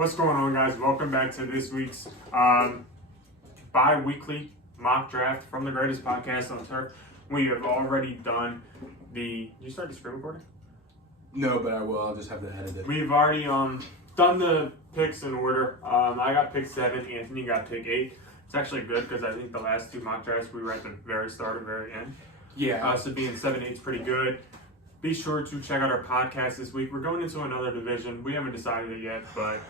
What's going on, guys? Welcome back to this week's bi-weekly mock draft from the greatest podcast on turf. We have already done the... Did you start the screen recording? No, but I will. I'll just have to edit it. We've already done the picks in order. I got pick 7. Anthony got pick 8. It's actually good because I think the last two mock drafts we were at the very start or very end. Yeah. So being 7-8 is pretty good. Be sure to check out our podcast this week. We're going into another division. We haven't decided it yet, but...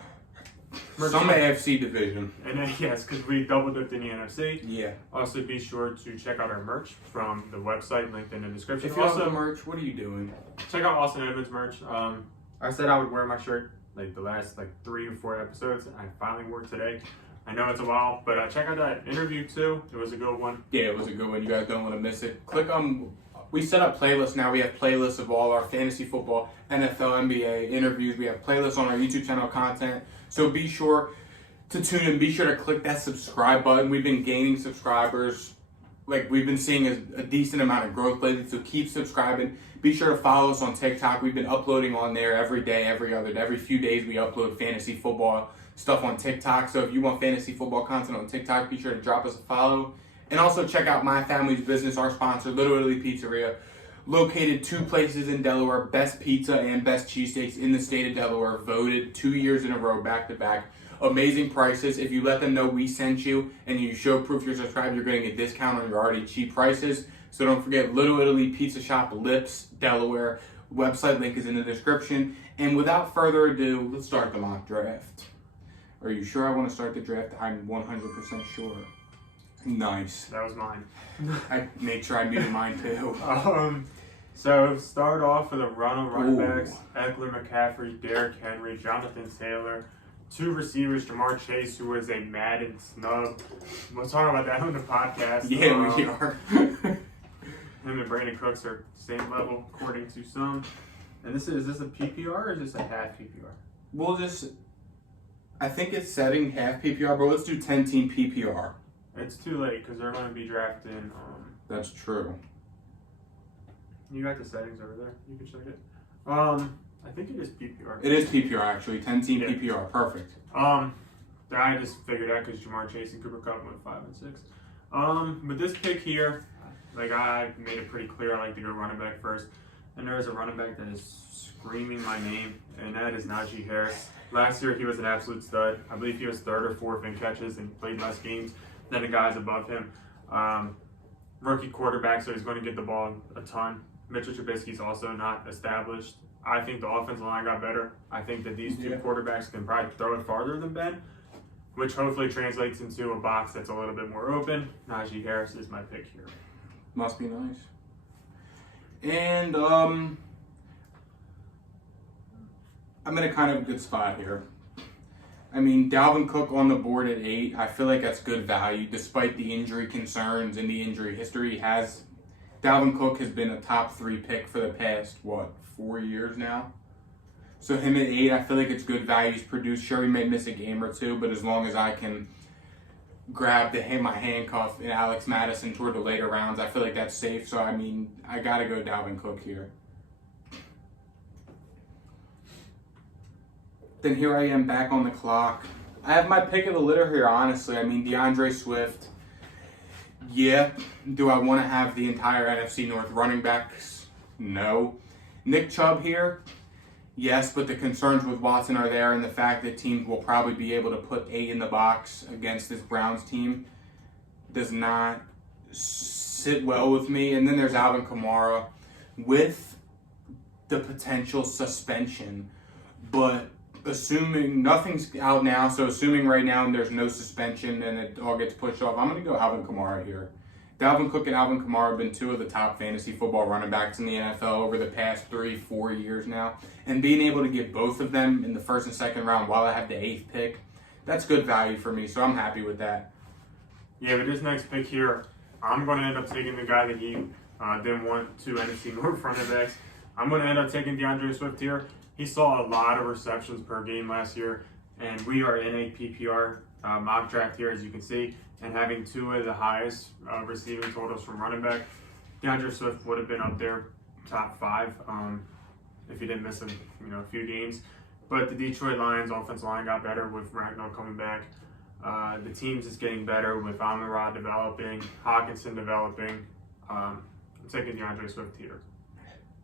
Some AFC division. And then, yes, because we double dipped in the NFC. Yeah. Also, be sure to check out our merch from the website linked in the description. If you also merch, what are you doing? Check out Austin Edmonds merch. I said I would wear my shirt like the last 3 or 4 episodes, and I finally wore it today. I know it's a while, but check out that interview too. It was a good one. Yeah, it was a good one. You guys don't want to miss it. Click on. We set up playlists now. We have playlists of all our fantasy football, NFL, NBA interviews. We have playlists on our YouTube channel content. So be sure to tune in. Be sure to click that subscribe button. We've been gaining subscribers. We've been seeing a decent amount of growth lately. So keep subscribing. Be sure to follow us on TikTok. We've been uploading on there every day, every few days. We upload fantasy football stuff on TikTok. So if you want fantasy football content on TikTok, be sure to drop us a follow. And also check out My Family's Business, our sponsor, Little Italy Pizzeria. Located 2 places in Delaware, best pizza and best cheesesteaks in the state of Delaware. Voted 2 years in a row, back to back. Amazing prices. If you let them know we sent you and you show proof you're subscribed, you're getting a discount on your already cheap prices. So don't forget, Little Italy Pizza Shop, Lips, Delaware. Website link is in the description. And without further ado, let's start the mock draft. Are you sure I want to start the draft? I'm 100% sure. Nice. That was mine. I made sure I muted mine too. So start off with a run of running backs: Eckler, McCaffrey, Derrick Henry, Jonathan Taylor. 2 receivers: Jamar Chase, who was a Madden snub. We'll talk about that on the podcast. Yeah, we are. Him and Brandon Cooks are same level, according to some. And is this a PPR or is this a half PPR? We'll I think it's setting half PPR, but let's do 10-team PPR. It's too late because they're going to be drafting. That's true. You got the settings over there. You can check it. I think it is PPR. It is PPR actually. 10-team Yeah. PPR. Perfect. I just figured out because Jamar Chase and Cooper Kupp went 5 and 6. With this pick here, I made it pretty clear I like to go running back first. And there is a running back that is screaming my name, and that is Najee Harris. Last year he was an absolute stud. I believe he was 3rd or 4th in catches and played less games than the guys above him. Rookie quarterback, so he's going to get the ball a ton. Mitchell Trubisky's also not established. I think the offensive line got better. I think that these 2 quarterbacks can probably throw it farther than Ben, which hopefully translates into a box that's a little bit more open. Najee Harris is my pick here. Must be nice. And I'm in a kind of good spot here. I mean, Dalvin Cook on the board at 8. I feel like that's good value, despite the injury concerns and the injury history he has. Dalvin Cook has been a top 3 pick for the past, 4 years now? So him at 8, I feel like it's good value. He's produced. Sure, he may miss a game or 2, but as long as I can grab my handcuff in Alex Madison toward the later rounds, I feel like that's safe. So, I mean, I got to go Dalvin Cook here. Then here I am back on the clock. I have my pick of the litter here, honestly. I mean, DeAndre Swift. Yeah. Do I want to have the entire NFC North running backs? No. Nick Chubb here? Yes, but the concerns with Watson are there, and the fact that teams will probably be able to put 8 in the box against this Browns team does not sit well with me. And then there's Alvin Kamara with the potential suspension, but assuming nothing's out now, so assuming right now there's no suspension and it all gets pushed off, I'm going to go Alvin Kamara here. Dalvin Cook and Alvin Kamara have been 2 of the top fantasy football running backs in the NFL over the past 3-4 years now. And being able to get both of them in the 1st and 2nd round while I have the 8th pick, that's good value for me, so I'm happy with that. Yeah, but this next pick here, I'm going to end up taking the guy that he didn't want 2 NFC North running backs. I'm going to end up taking DeAndre Swift here. He saw a lot of receptions per game last year, and we are in a PPR mock draft here, as you can see, and having 2 of the highest receiving totals from running back. DeAndre Swift would have been up there top 5 if he didn't miss a few games. But the Detroit Lions offensive line got better with Ragnar coming back. The team's just getting better with Amon-Ra developing, Hawkinson developing. I'm taking DeAndre Swift here.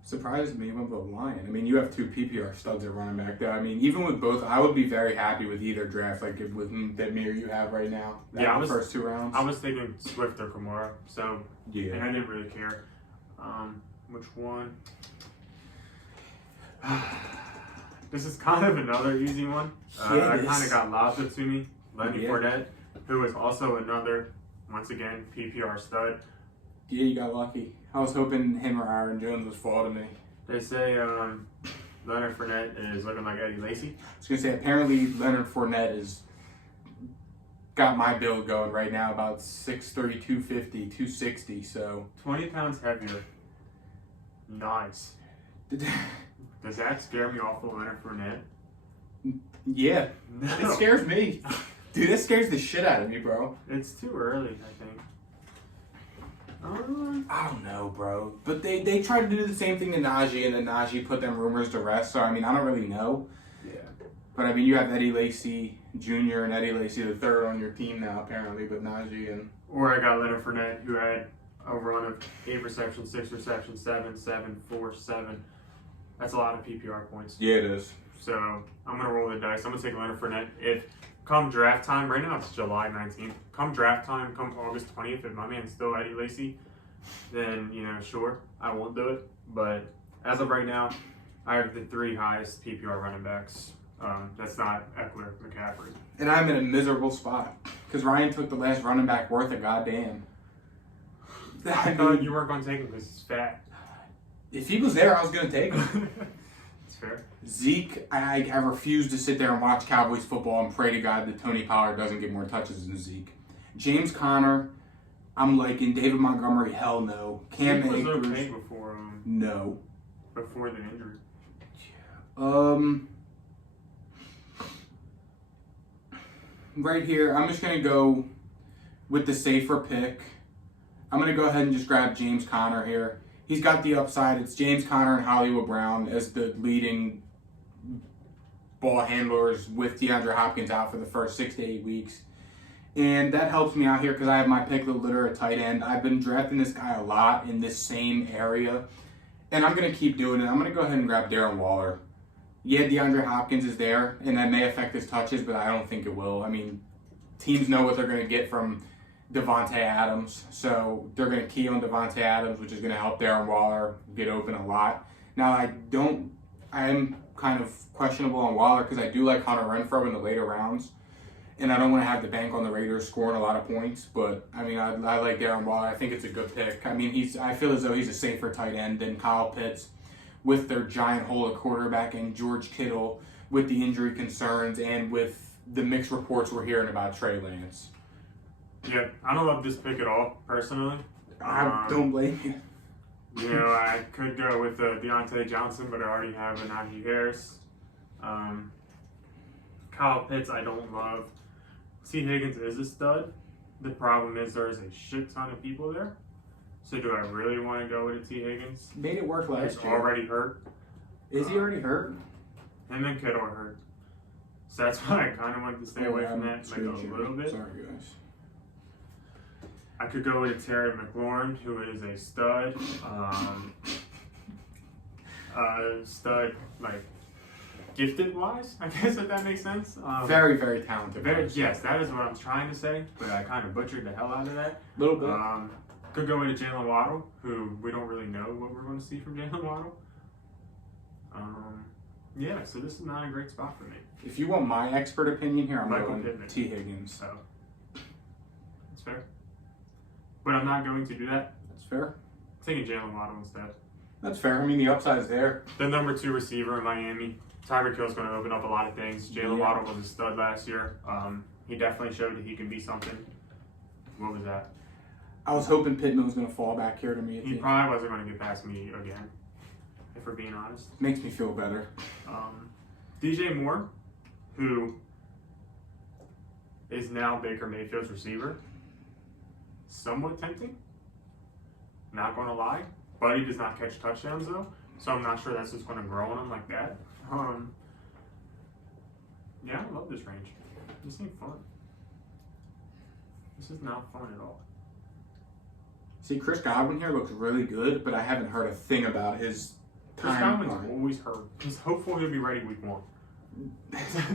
Surprised me with the Lion. I mean, you have 2 PPR studs at running back there. I mean, even with both, I would be very happy with either draft, like with that mirror you have right now. Yeah, the first 2 rounds. I was thinking Swift or Kamara, so yeah, and I didn't really care. Which one? This is kind of another easy one. I kind of got lobbed it to me. Lenny Fournette, who is also another, once again, PPR stud. Yeah, you got lucky. I was hoping him or Aaron Jones would fall to me. They say Leonard Fournette is looking like Eddie Lacy. I was going to say, apparently Leonard Fournette is got my build going right now, about 6'3", 250, 260, so. 20 pounds heavier. Nice. Does that scare me off of Leonard Fournette? Yeah, No. it scares me. Dude, that scares the shit out of me, bro. It's too early, I think. I don't know, bro. But they tried to do the same thing to Najee, and then Najee put them rumors to rest, so I mean, I don't really know. Yeah. But I mean, you have Eddie Lacy Jr. and Eddie Lacy the third on your team now, apparently, with Najee and. Or I got Leonard Fournette, who had a run of 8 receptions, 6 receptions, 7, 7, 4, 7. That's a lot of PPR points. Yeah, it is. So I'm gonna roll the dice. I'm gonna take Leonard Fournette. If come draft time, right now it's July 19th. Come draft time, come August 20th, if my man's still Eddie Lacy, then sure, I won't do it. But as of right now, I have the 3 highest PPR running backs. That's not Eckler, McCaffrey. And I'm in a miserable spot because Ryan took the last running back worth a goddamn. I thought you weren't gonna take him because he's fat. If he was there, I was gonna take him. That's fair. Zeke, I refuse to sit there and watch Cowboys football and pray to God that Tony Pollard doesn't get more touches than Zeke. James Conner, I'm liking. David Montgomery, hell no. Cam Zeke was Akers, okay before no. Before the injury. Right here, I'm just gonna go with the safer pick. I'm gonna go ahead and just grab James Conner here. He's got the upside. It's James Conner and Hollywood Brown as the leading ball handlers with DeAndre Hopkins out for the first 6 to 8 weeks. And that helps me out here because I have my pick of the litter at tight end. I've been drafting this guy a lot in this same area. And I'm going to keep doing it. I'm going to go ahead and grab Darren Waller. Yeah, DeAndre Hopkins is there, and that may affect his touches, but I don't think it will. I mean, teams know what they're going to get from Devontae Adams, so they're going to key on Devontae Adams, which is going to help Darren Waller get open a lot. Now, I am kind of questionable on Waller because I do like Hunter Renfrow in the later rounds, and I don't want to have the bank on the Raiders scoring a lot of points, but I mean, I like Darren Waller. I think it's a good pick. I mean, I feel as though he's a safer tight end than Kyle Pitts with their giant hole at quarterback and George Kittle with the injury concerns and with the mixed reports we're hearing about Trey Lance. Yeah, I don't love this pick at all, personally. I don't blame you. I could go with Deontay Johnson, but I already have a Najee Harris. Kyle Pitts, I don't love. T. Higgins is a stud. The problem is there is a shit ton of people there. So do I really want to go with a T. Higgins? Made it work last He's year. already hurt. Is he already hurt? Him and Kittle are hurt. So that's why I kind of wanted to stay away from that like a little bit. Sorry, guys. I could go with Terry McLaurin, who is a stud. Stud, like, gifted-wise, I guess, if that makes sense. Very, very talented. Yes, that is what I'm trying to say, but I kind of butchered the hell out of that. A little bit. Could go into Jalen Waddle, who we don't really know what we're going to see from Jalen Waddle. Yeah, so this is not a great spot for me. If you want my expert opinion here, I'm Michael going Pittman. T. Higgins. So, that's fair. But I'm not going to do that. That's fair. I'm taking Jalen Waddle instead. That's fair. I mean, the upside's there. The number 2 receiver in Miami, Tyreek Hill's going to open up a lot of things. Jalen Waddle was a stud last year. He definitely showed that he can be something. What was that? I was hoping Pittman was going to fall back here to me. He probably wasn't going to get past me again, if we're being honest. Makes me feel better. DJ Moore, who is now Baker Mayfield's receiver, somewhat tempting. Not going to lie. But he does not catch touchdowns, though. So I'm not sure that's just going to grow on him like that. Yeah, I love this range. This ain't fun. This is not fun at all. See, Chris Godwin here looks really good, but I haven't heard a thing about his Chris time. Godwin's always hurt. He's hopeful he'll be ready week 1.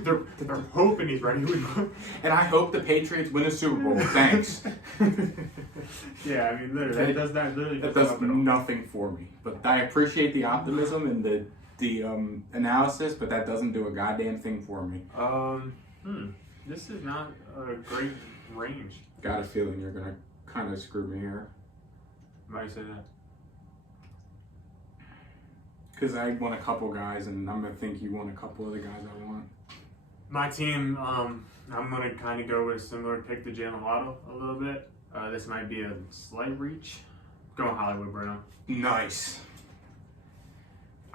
they're hoping he's ready week 1. And I hope the Patriots win a Super Bowl. Thanks. Yeah, I mean, literally, that does nothing for me. But I appreciate the optimism and the analysis, but that doesn't do a goddamn thing for me. This is not a great range. Got a feeling you're gonna kind of screw me here. Why do you say that? Because I want a couple guys, and I'm gonna think you want a couple of the guys I want. My team, I'm gonna kind of go with a similar pick to Jalen Waddle a little bit. This might be a slight reach. Going Hollywood Brown. Nice.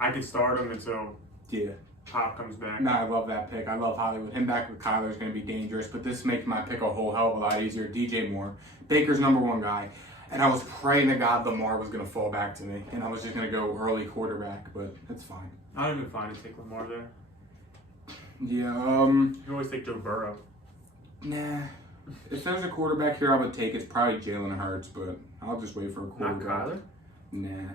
I could start him until Yeah. Pop comes back. No, I love that pick. I love Hollywood. Him back with Kyler is going to be dangerous, but this makes my pick a whole hell of a lot easier. DJ Moore, Baker's #1 guy, and I was praying to God Lamar was going to fall back to me, and I was just going to go early quarterback, but it's fine. I don't even find to take Lamar there. Yeah. You always take Joe Burrow. Nah. If there's a quarterback here I would take, it's probably Jalen Hurts, but I'll just wait for a quarterback. Not Kyler? Nah.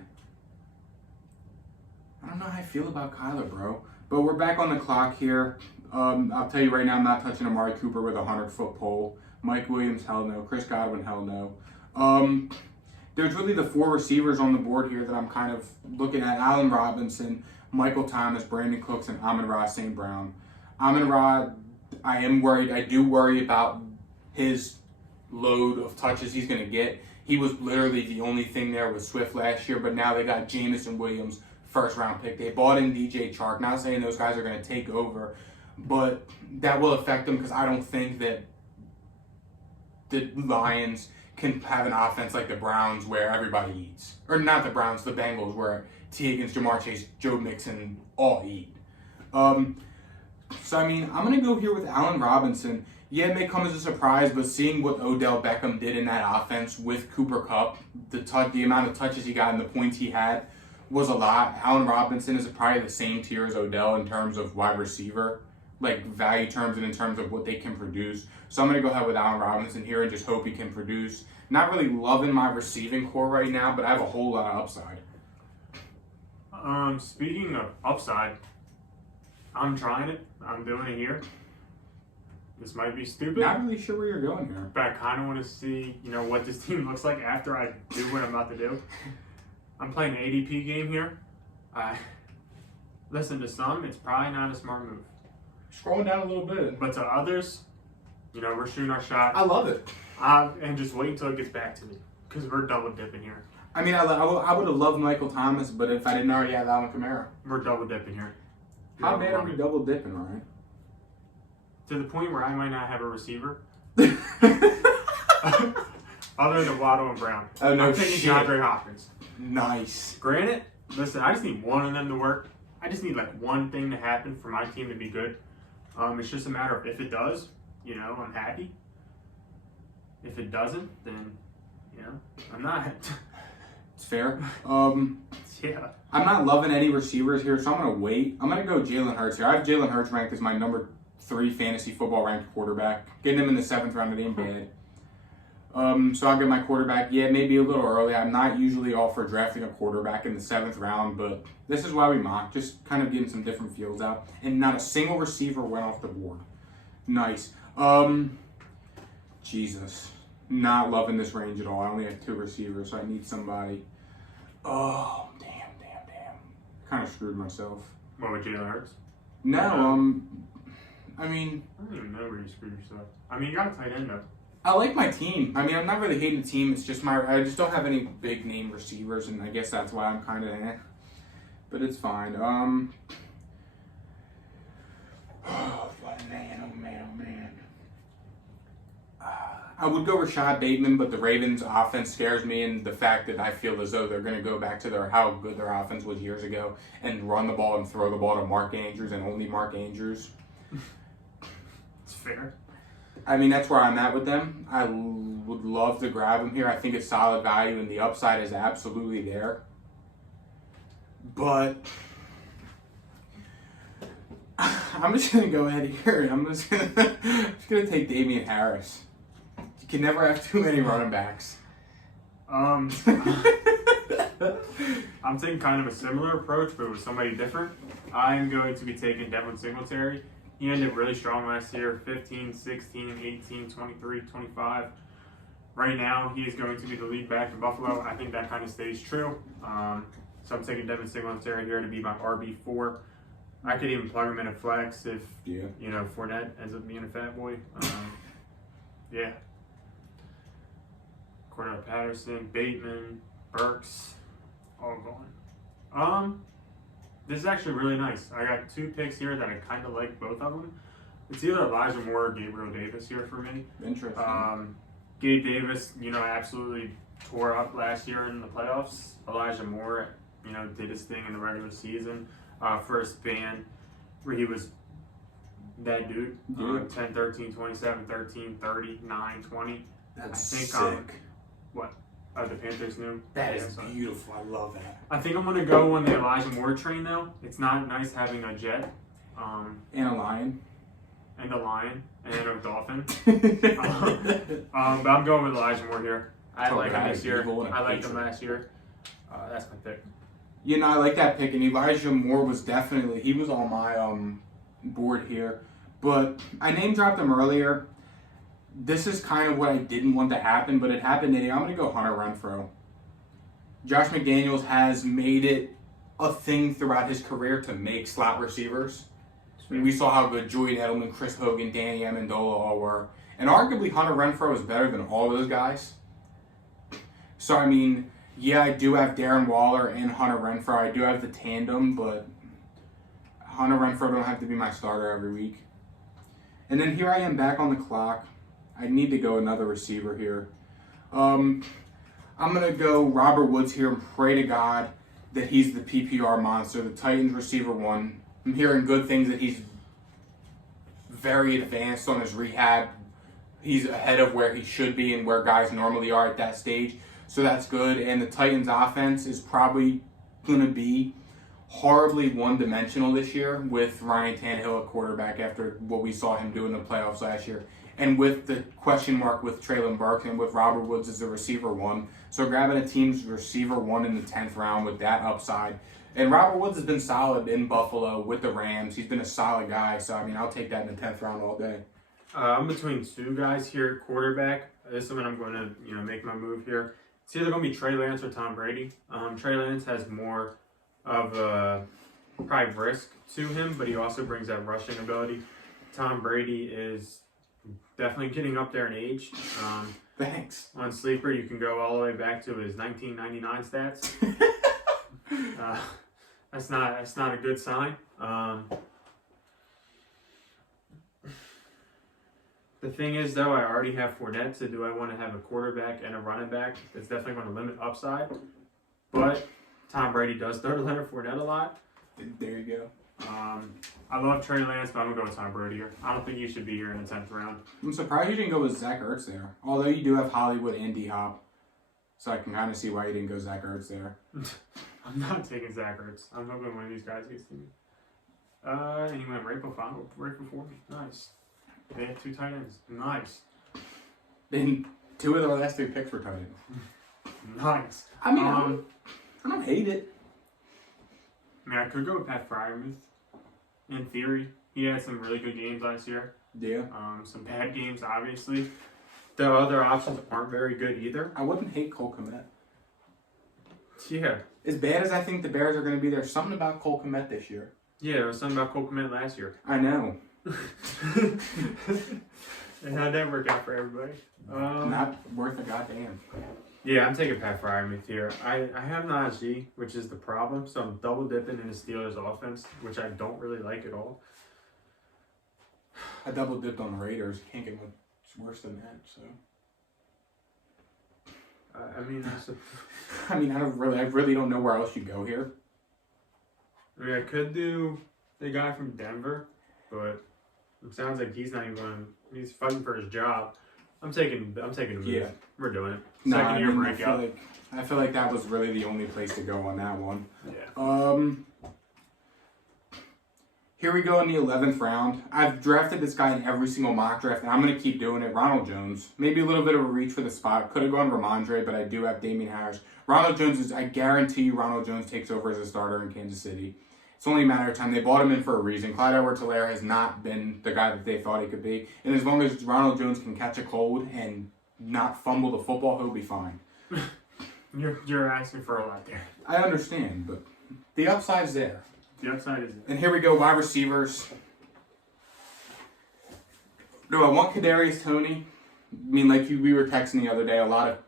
I don't know how I feel about Kyler, bro. But we're back on the clock here. I'll tell you right now, I'm not touching Amari Cooper with a 100-foot pole. Mike Williams, hell no. Chris Godwin, hell no. There's really the 4 receivers on the board here that I'm kind of looking at. Allen Robinson, Michael Thomas, Brandon Cooks, and Amon-Ra St. Brown. Amon-Ra, I am worried. I do worry about his load of touches he's going to get. He was literally the only thing there with Swift last year, but now they got Jameson Williams, first-round pick. They bought in DJ Chark. Not saying those guys are going to take over, but that will affect them because I don't think that the Lions can have an offense like the Browns where everybody eats. Or not the Browns, the Bengals, where T. Higgins, Jamar Chase, Joe Mixon all eat. So, I mean, I'm going to go here with Allen Robinson. Yeah, it may come as a surprise, but seeing what Odell Beckham did in that offense with Cooper Kupp, the amount of touches he got and the points he had was a lot. Allen Robinson is probably the same tier as Odell in terms of wide receiver, like value terms and in terms of what they can produce. So I'm going to go ahead with Allen Robinson here and just hope he can produce. Not really loving my receiving core right now, but I have a whole lot of upside. Speaking of upside, I'm trying it. I'm doing it here. This might be stupid. Not really sure where you're going here. But I kind of want to see, what this team looks like after I do what I'm about to do. I'm playing an ADP game here. Listen, to some, it's probably not a smart move. Scrolling down a little bit. But to others, we're shooting our shot. I love it. And just wait until it gets back to me. Because we're double dipping here. I mean, I would have loved Michael Thomas, but if I didn't already have Alvin Kamara. We're double dipping here. How bad are we double dipping, Ryan? To the point where I might not have a receiver. Other than Waddle and Brown. Oh, no I'm taking shit. DeAndre Hopkins. Nice. Granted, listen, I just need one of them to work. I just need one thing to happen for my team to be good. It's just a matter of if it does, I'm happy. If it doesn't, then, I'm not. It's fair. Yeah. I'm not loving any receivers here, so I'm going to wait. I'm going to go Jalen Hurts here. I have Jalen Hurts ranked as my number 3 fantasy football ranked quarterback. Getting him in the 7th round, it ain't bad. So I'll get my quarterback. Yeah, maybe a little early. I'm not usually all for drafting a quarterback in the 7th round, but this is why we mock. Just kind of getting some different fields out. And not a single receiver went off the board. Nice. Jesus. Not loving this range at all. I only have 2 receivers, so I need somebody. Oh, damn. Kind of screwed myself. What with Jalen Hurts? No, I I mean... don't even know where you screwed yourself. I mean, you got a tight end, though. I like my team. I mean, I'm not really hating the team. It's just I just don't have any big name receivers, and I guess that's why I'm kind of But it's fine. Oh, man. I would go Rashad Bateman, but the Ravens' offense scares me, and the fact that I feel as though they're going to go back to how good their offense was years ago and run the ball and throw the ball to Mark Andrews and only Mark Andrews. It's fair. I mean, that's where I'm at with them. I would love to grab them here. I think it's solid value, and the upside is absolutely there. But I'm just gonna go ahead here, and I'm just gonna take Damian Harris. You can never have too many running backs. I'm taking kind of a similar approach, but with somebody different. I'm going to be taking Devin Singletary. He ended really strong last year, 15, 16, 18, 23, 25. Right now, he is going to be the lead back in Buffalo. I think that kind of stays true. So I'm taking Devin Singletary here to be my RB4. I could even plug him in a flex if, Fournette ends up being a fat boy. Yeah. Cordell Patterson, Bateman, Burks, all gone. This is actually really nice. I got 2 picks here that I kind of like both of them. It's either Elijah Moore or Gabriel Davis here for me. Interesting. Gabe Davis, absolutely tore up last year in the playoffs. Elijah Moore, did his thing in the regular season for a span where he was that dude. 10, 13, 27, 13, 30, 9, 20. That's sick. The Panthers knew. That is beautiful. I love that. I think I'm going to go on the Elijah Moore train, though. It's not nice having a Jet. And a Lion. And a Lion. And a Dolphin. But I'm going with Elijah Moore here. I like him this year. I liked him last year. That's my pick. I like that pick. And Elijah Moore was definitely, he was on my board here. But I name dropped him earlier. This is kind of what I didn't want to happen, but it happened anyway. I'm going to go Hunter Renfrow. Josh McDaniels has made it a thing throughout his career to make slot receivers. We saw how good Julian Edelman, Chris Hogan, Danny Amendola all were. And arguably Hunter Renfrow is better than all those guys. So, I do have Darren Waller and Hunter Renfrow. I do have the tandem, but Hunter Renfrow don't have to be my starter every week. And then here I am back on the clock. I need to go another receiver here. I'm going to go Robert Woods here and pray to God that he's the PPR monster, the Titans receiver 1. I'm hearing good things that he's very advanced on his rehab. He's ahead of where he should be and where guys normally are at that stage. So that's good. And the Titans offense is probably going to be horribly one-dimensional this year with Ryan Tannehill at quarterback after what we saw him do in the playoffs last year. And with the question mark with Treylon Burks and with Robert Woods as the receiver 1. So grabbing a team's receiver 1 in the 10th round with that upside. And Robert Woods has been solid in Buffalo with the Rams. He's been a solid guy. So, I'll take that in the 10th round all day. I'm between 2 guys here at quarterback. This is when I'm going to, make my move here. It's either going to be Trey Lance or Tom Brady. Trey Lance has more of a probably risk to him, but he also brings that rushing ability. Tom Brady is definitely getting up there in age. Thanks. On Sleeper, you can go all the way back to his 1999 stats. That's not a good sign. The thing is, though, I already have Fournette, so do I want to have a quarterback and a running back? That's definitely going to limit upside. But Tom Brady does throw to Leonard Fournette a lot. There you go. I love Trey Lance, but I'm going to go with Tom Brady here. I don't think he should be here in the 10th round. I'm surprised you didn't go with Zach Ertz there. Although you do have Hollywood and D-Hop. So I can kind of see why you didn't go Zach Ertz there. I'm not taking Zach Ertz. I'm hoping one of these guys gets to me. And he went right before me. Nice. They had 2 tight ends. Nice. Then 2 of their last 3 picks were tight ends. Nice. I don't hate it. I could go with Pat Freiermuth. In theory, he had some really good games last year. Yeah. Some bad games, obviously. The other options aren't very good either. I wouldn't hate Cole Kmet. Yeah. As bad as I think the Bears are going to be, there's something about Cole Kmet this year. Yeah, there was something about Cole Kmet last year. I know. And how'd that work out for everybody? Not worth a goddamn. Yeah, I'm taking Pat Freiermuth here. I have Najee, which is the problem, so I'm double dipping in the Steelers offense, which I don't really like at all. I double dipped on the Raiders. Can't get much worse than that. So. I really don't know where else you go here. I could do the guy from Denver, but it sounds like he's not even going. He's fighting for his job. I'm taking a move. Yeah. We're doing it. Second year breakout. I feel like that was really the only place to go on that one. Yeah. Here we go in the 11th round. I've drafted this guy in every single mock draft, and I'm going to keep doing it. Ronald Jones. Maybe a little bit of a reach for the spot. Could have gone Ramondre, but I do have Damian Harris. Ronald Jones is, I guarantee you, Ronald Jones takes over as a starter in Kansas City. It's only a matter of time. They bought him in for a reason. Clyde Edwards-Helaire has not been the guy that they thought he could be. And as long as Ronald Jones can catch a cold and not fumble the football, he'll be fine. You're asking for a lot there. I understand, but the upside's there. The upside is there. And here we go, wide receivers. No, I want Kadarius Toney. I mean, like we were texting the other day, a lot of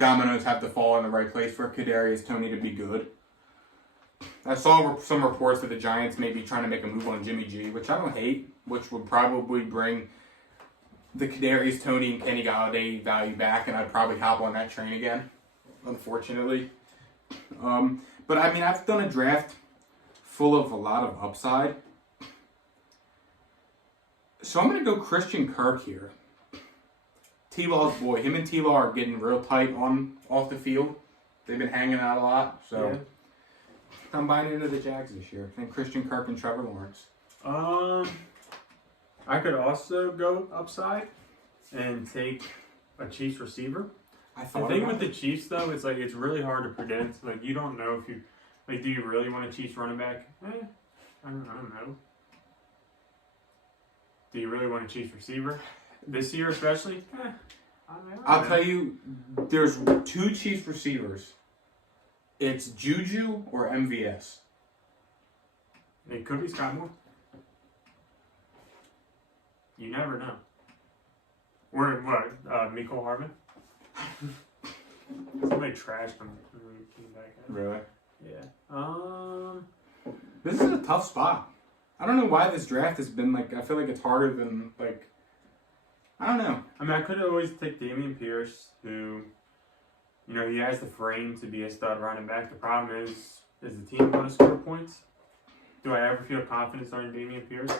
dominoes have to fall in the right place for Kadarius Toney to be good. I saw some reports that the Giants may be trying to make a move on Jimmy G, which I don't hate, which would probably bring the Kadarius Toney and Kenny Galladay value back, and I'd probably hop on that train again, unfortunately. But I mean, I've done a draft full of a lot of upside. So I'm going to go Christian Kirk here. T-Law's boy. Him and T-Law are getting real tight off the field. They've been hanging out a lot, so yeah. I'm buying into the Jags this year. And Christian Kirk and Trevor Lawrence. I could also go upside and take a Chiefs receiver. The thing with the Chiefs, though, it's like it's really hard to predict. Like, you don't know if you... Like, do you really want a Chiefs running back? I don't know. Do you really want a Chiefs receiver? This year especially? I'll tell you, there's 2 Chiefs receivers. It's Juju or MVS. It could be Scott Moore. You never know. Or what? Mecole Hardman? Somebody trashed him when he came back. Really? Yeah. This is a tough spot. I don't know why this draft has been like. I feel like it's harder than like. I don't know. I mean, I could always take Dameon Pierce, who, you know, he has the frame to be a stud running back. The problem is the team going to score points? Do I ever feel confident starting Dameon Pierce?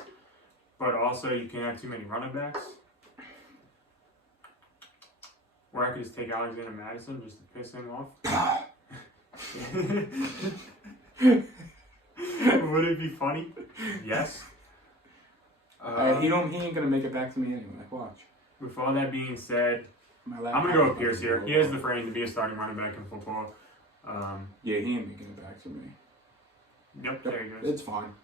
But also, you can't have too many running backs. Or I could just take Alexander Madison just to piss him off. Would it be funny? Yes. He ain't gonna make it back to me anyway. Watch. With all that being said, I'm gonna go with Pierce here. He has the frame to be a starting running back in football. Yeah, he ain't making it back to me. Yep, there he goes. It's fine.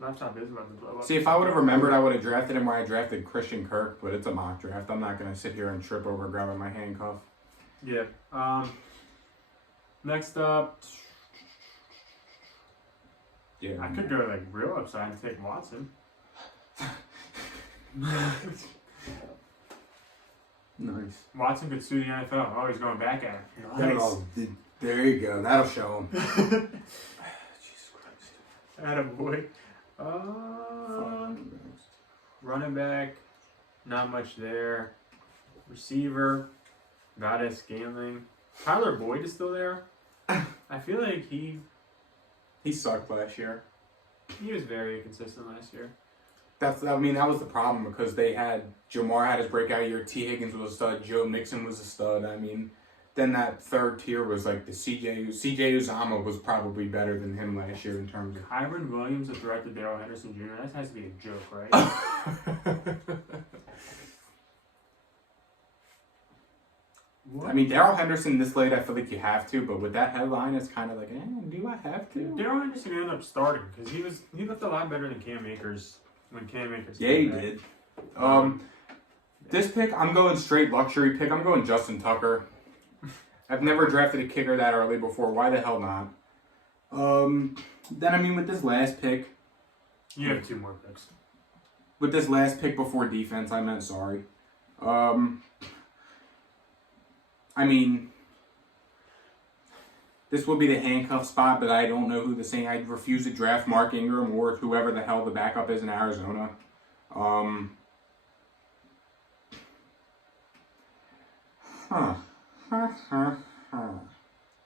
Laptop is about to blow up. See, if I would have remembered, I would have drafted him where I drafted Christian Kirk, but it's a mock draft. I'm not gonna sit here and trip over grabbing my handcuff. Yeah. Next up. Yeah. I could go like real upside and take Watson. Nice. Watson could sue the NFL. Oh, he's going back at him. Nice. Oh, there you go. That'll show him. Jesus Christ. Attaboy. Running back, not much there. Receiver, Valdez Scantling. Tyler Boyd is still there. I feel like he sucked last year. He was very inconsistent last year. That was the problem because Jamar had his breakout year, T. Higgins was a stud, Joe Mixon was a stud. I mean, then that third tier was like the CJ Uzomah was probably better than him last year in terms of... Kyron Williams, a threat to Darrell Henderson Jr., that has to be a joke, right? I mean, Darrell Henderson this late, I feel like you have to, but with that headline, it's kind of like, do I have to? Darrell Henderson ended up starting because he looked a lot better than Cam Akers when Cam Akers came back. Yeah, he did. This pick, I'm going straight luxury pick. I'm going Justin Tucker. I've never drafted a kicker that early before. Why the hell not? Then, with this last pick... You have 2 more picks. With this last pick before defense, sorry. This will be the handcuff spot, but I don't know who the same. I refuse to draft Mark Ingram or whoever the hell the backup is in Arizona.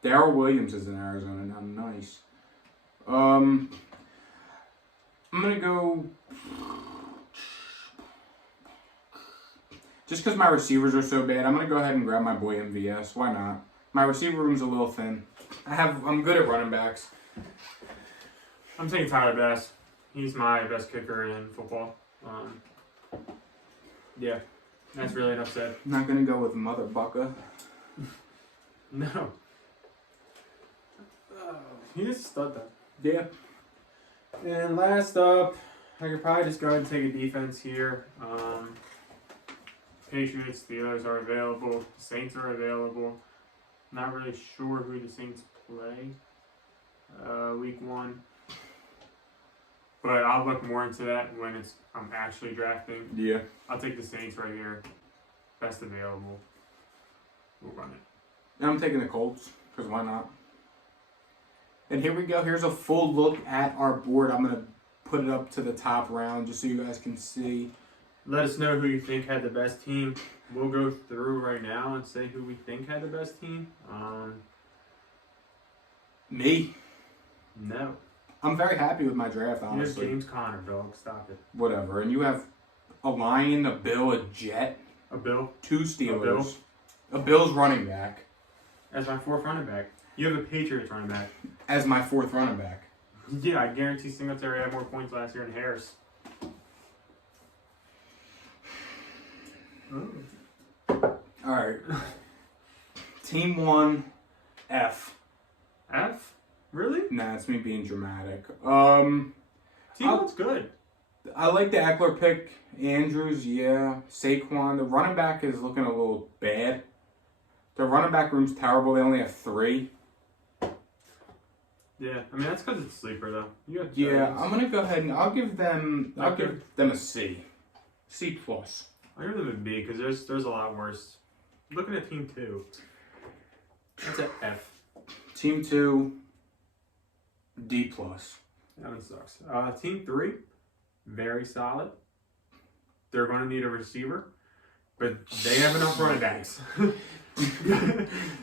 Darrell Williams is in Arizona now. Nice. I'm gonna go. Just because my receivers are so bad, I'm gonna go ahead and grab my boy MVS. Why not? My receiver room's a little thin. I'm good at running backs. I'm taking Tyler Bass. He's my best kicker in football. Yeah, that's really enough said. I'm not gonna go with Mother Bucka. No. He is a stud though. Yeah. And last up, I could probably just go ahead and take a defense here. Patriots, Steelers are available. Saints are available. Not really sure who the Saints play week 1. But I'll look more into that when I'm actually drafting. Yeah. I'll take the Saints right here. Best available. We'll run it. And I'm taking the Colts, because why not? And here we go. Here's a full look at our board. I'm going to put it up to the top round just so you guys can see. Let us know who you think had the best team. We'll go through right now and say who we think had the best team. Me? No. I'm very happy with my draft, You have honestly. James Conner, dog. Stop it. Whatever. And you have a Lion, a Bill, a Jet, A Bill 2 Steelers. Bill? A Bill's running back as my 4th running back. You have a Patriots running back. as my 4th running back. Yeah, I guarantee Singletary had more points last year than Harris. Alright. Team 1, F. F? Really? Nah, it's me being dramatic. Team 1's good. I like the Eckler pick. Andrews, yeah. Saquon. The running back is looking a little bad. The running back room's terrible. They only have 3. Yeah, I mean that's because it's sleeper though. You have Yeah, Jones. I'm gonna go ahead and I'll give them a C. C plus. I'll give them a B because there's a lot worse. Looking at team 2, that's an F. Team 2, D plus. That one sucks. Team 3, very solid. They're going to need a receiver, but they have enough running backs.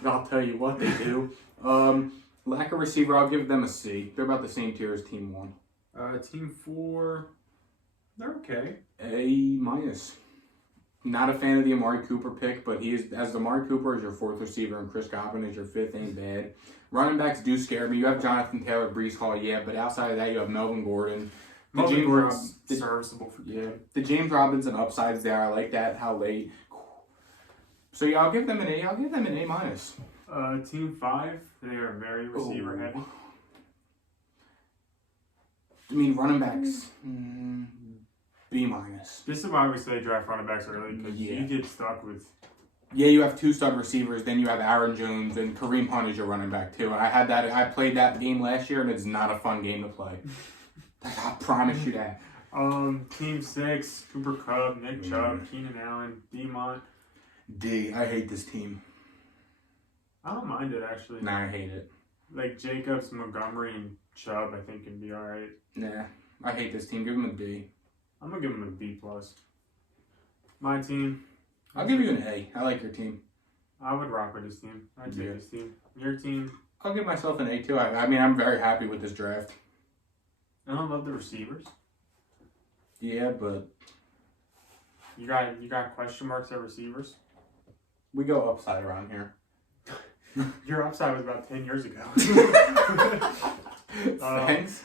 I'll tell you what they do. Lack of receiver, I'll give them a C. They're about the same tier as Team 1. Team 4, they're okay. A minus. Not a fan of the Amari Cooper pick, but he is, as Amari Cooper is your 4th receiver and Chris Godwin is your 5th, ain't bad. Running backs do scare me. You have Jonathan Taylor, Breece Hall, yeah, but outside of that, you have Melvin Gordon. Melvin Gordon's serviceable for yeah. The James Robinson upside's there. I like that. How late. So yeah, I'll give them an A. I'll give them an A minus. Team 5, they are very receiver heavy. I mean, running backs. B minus. This is why we say draft running backs early because Yeah. you get stuck with. Yeah, you have 2 stud receivers. Then you have Aaron Jones and Kareem Hunt as your running back too. And I played that game last year, and it's not a fun game to play. I promise you that. Team 6, Cooper Kupp, Nick Chubb, Keenan Allen, D-Mont. D. I hate this team. I don't mind it actually. Nah, I hate it. Like Jacobs, Montgomery, and Chubb, I think can be all right. Nah, I hate this team. Give them a D. I'm gonna give him a B plus. My team. I'll give you an A. I like your team. I would rock with this team. I'd take this team. Your team. I'll give myself an A too. I mean, I'm very happy with this draft. I don't love the receivers. Yeah, but You got question marks at receivers. we go upside around here. Your upside was about 10 years ago. Thanks.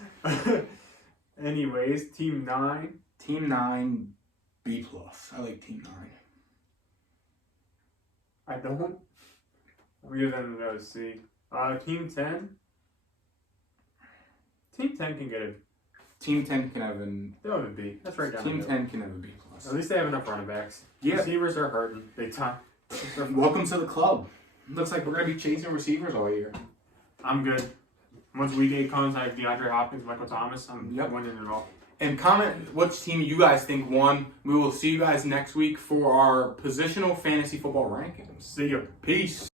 Anyways, team 9. Team 9, B plus. I like Team 9. I don't. I'll give them a C. Team 10. Team 10 can get a. Team 10 can have an. They'll have a B. That's right down Team the 10 can have a B plus. At least they have enough running backs. Yeah. Receivers are hurting. They time. Welcome to the club. Looks like we're gonna be chasing receivers all year. I'm good. Once week 8 comes, I have DeAndre Hopkins, Michael Thomas. I'm Yep. winning it all. And comment which team you guys think won. We will see you guys next week for our positional fantasy football rankings. See ya. Peace.